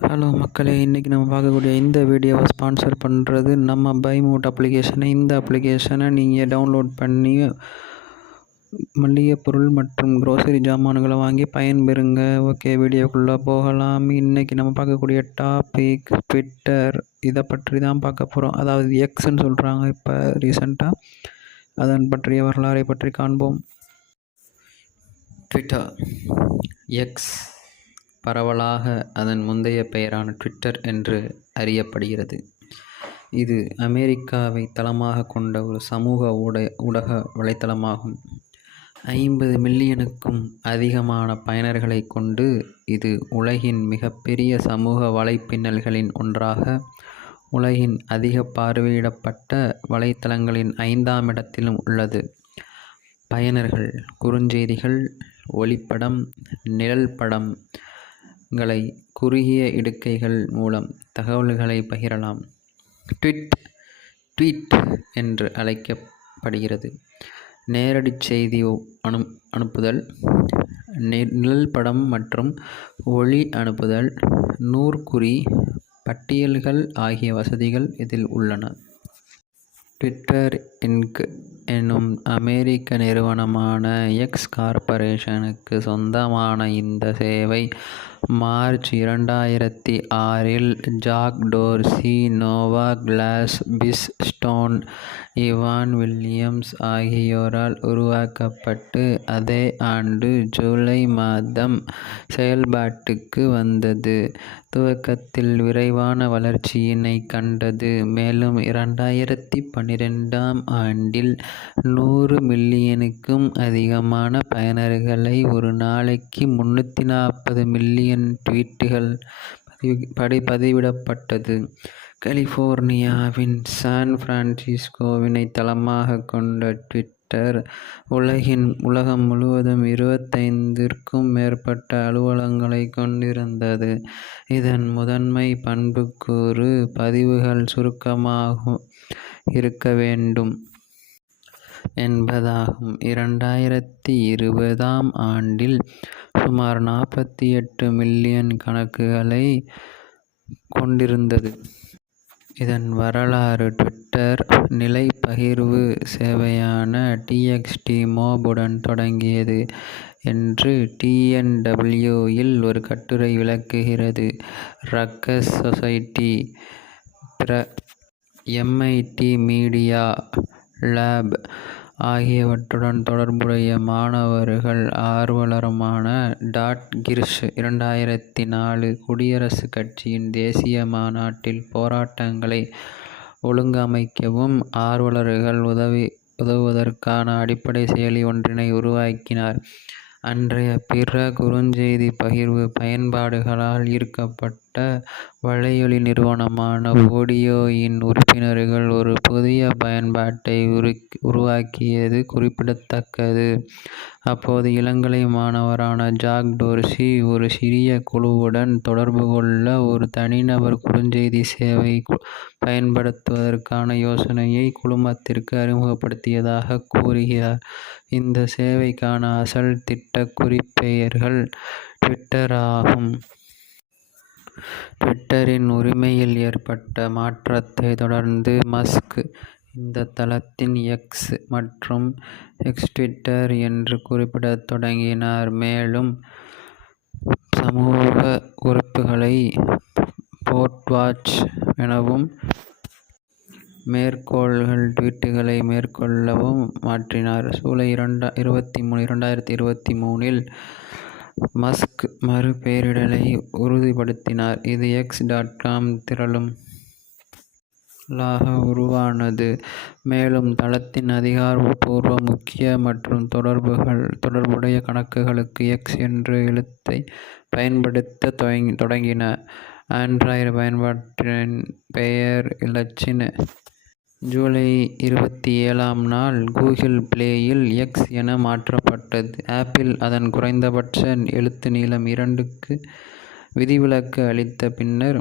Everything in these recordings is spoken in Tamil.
ஹலோ மக்களே, இன்றைக்கி நம்ம பார்க்கக்கூடிய இந்த வீடியோவை ஸ்பான்சர் பண்ணுறது நம்ம பைமோட் அப்ளிகேஷனை. இந்த அப்ளிகேஷனை நீங்கள் டவுன்லோட் பண்ணி மளிகை பொருள் மற்றும் க்ரோசரி ஜாமான்களை வாங்கி பயன்பெறுங்க. ஓகே, வீடியோக்குள்ளே போகலாம். இன்றைக்கி நம்ம பார்க்கக்கூடிய டாபிக் ட்விட்டர். இதை பற்றி தான் பார்க்க போகிறோம். அதாவது எக்ஸ்ன்னு சொல்கிறாங்க இப்போ ரீசெண்டாக. அதன் பற்றிய வரலாறை பற்றி காண்போம். ட்விட்டர், எக்ஸ், பரவலாக அதன் முந்தைய பெயரான ட்விட்டர் என்று அறியப்படுகிறது. இது அமெரிக்காவை தளமாக கொண்ட ஒரு சமூக ஊடக வலைத்தளமாகும். 50 மில்லியனுக்கும் அதிகமான பயனர்களை கொண்டு இது உலகின் மிகப்பெரிய சமூக வலைப்பின்னல்களின் ஒன்றாக உலகின் அதிக பார்வையிடப்பட்ட வலைத்தளங்களின் 5ஆம் இடத்திலும் உள்ளது. பயனர்கள் குறுஞ்செய்திகள், ஒளிப்படம், நிழல் படங்களை குறுகிய இடுகைகள் மூலம் தகவல்களை பகிரலாம். ட்வீட் என்று அழைக்கப்படுகிறது. நேரடி செய்தி அனுப்புதல், நிழல் படம் மற்றும் ஒளி அனுப்புதல், நூற்குறி பட்டியல்கள் ஆகிய வசதிகள் இதில் உள்ளன. ட்விட்டர் இன்க் எனும் அமெரிக்க நிறுவனமான எக்ஸ் கார்ப்பரேஷனுக்கு சொந்தமான இந்த சேவை மார்ச் 2006இல் Jack Dorsey, Noah Glass Biz Stone, Evan Williams ஆகியோரால் உருவாக்கப்பட்டு அதே ஆண்டு ஜூலை மாதம் செயல்பாட்டுக்கு வந்தது. துவக்கத்தில் விரைவான வளர்ச்சியினை கண்டது. மேலும் 2012ஆம் ஆண்டில் 100 மில்லியனுக்கும் அதிகமான பயனர்களை ஒரு நாளைக்கு 340 மில்லியன் ட்வீட்டுகள் பதிவிடப்பட்டது. கலிபோர்னியாவின் சான் பிரான்சிஸ்கோவினை தளமாக கொண்ட ட்விட்டர் உலகம் முழுவதும் 25க்கும் மேற்பட்ட அலுவலகங்களை கொண்டிருந்தது. இதன் முதன்மை பண்புக்கூறு பதிவுகள் சுருக்கமாக இருக்க வேண்டும் என்பதாகும். 2020ஆம் ஆண்டில் சுமார் 48 மில்லியன் கணக்குகளை கொண்டிருந்தது. இதன் வரலாறு ட்விட்டர் நிலை பகிர்வு சேவையான TXT மோபுடன் தொடங்கியது என்று TNW-இல் ஒரு கட்டுரை விளக்குகிறது. Ruckus society, MIT media lab ஆகியவற்றுடன் தொடர்புடைய மாணவர்கள் ஆர்வலருமான டாட் கிர்ஷ் 2004 குடியரசுக் கட்சியின் தேசிய மாநாட்டில் போராட்டங்களை ஒழுங்கமைக்கவும் ஆர்வலர்கள் உதவுவதற்கான அடிப்படை செயலி ஒன்றினை உருவாக்கினார். அன்றைய பிற குறுஞ்செய்தி பகிர்வு பயன்பாடுகளால் ஈர்க்கப்பட்ட வலையொலி நிறுவனமான வோடியோ-இன் உறுப்பினர்கள் ஒரு புதிய பயன்பாட்டை உருவாக்கியது குறிப்பிடத்தக்கது. அப்போது இளங்கலை மாணவரான ஜாக் டோர்சி ஒரு சிறிய குழுவுடன் தொடர்பு கொள்ள ஒரு தனிநபர் குறுஞ்செய்தி சேவை பயன்படுத்துவதற்கான யோசனையை குழுமத்திற்கு அறிமுகப்படுத்தியதாக கூறுகிறார். இந்த சேவைக்கான அசல் திட்ட குறிப்பெயர்கள் ட்விட்டர் ஆகும். ட்விட்டரின் உரிமையில் ஏற்பட்ட மாற்றத்தை தொடர்ந்து மஸ்க் இந்த தளத்தின் எக்ஸ் மற்றும் எக்ஸ்ட்விட்டர் என்று குறிப்பிடத் தொடங்கினார். மேலும் சமூக குறிப்புகளை போட்வாட்ச் எனவும் மேற்கோள்கள் ட்வீட்டுகளை மேற்கொள்ளவும் மாற்றினார். ஜூலை 2023இல் மஸ்க் மறுபெயரிடலை உறுதிப்படுத்தினார். இது x.com திரளும் லாக உருவானது. மேலும் தளத்தின் அதிகாரப்பூர்வ முக்கிய மற்றும் தொடர்புடைய கணக்குகளுக்கு எக்ஸ் என்ற எழுத்தை பயன்படுத்த தொடங்கின. ஆண்ட்ராய்டு பயன்பாட்டின் பெயர் இலச்சின் ஜூலை 27ஆம் நாள் கூகிள் பிளேயில் எக்ஸ் என மாற்றப்பட்டது. ஆப்பிள் அதன் குறைந்தபட்ச எழுத்து நீளம் 2க்கு விதிவிலக்கு அளித்த பின்னர்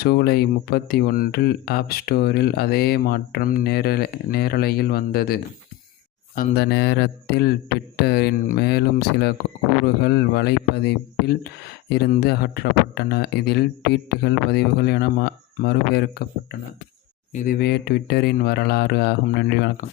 ஜூலை 31இல் ஆப் ஸ்டோரில் அதே மாற்றம் நேரலையில் வந்தது. அந்த நேரத்தில் ட்விட்டரின் மேலும் சில கூறுகள் வலைப்பதிப்பில் இருந்து அகற்றப்பட்டன. இதில் ட்வீட்டுகள் பதிவுகள் என மறுபெயர்க்கப்பட்டன. இதுவே ட்விட்டரின் வரலாறு ஆகும். நன்றி, வணக்கம்.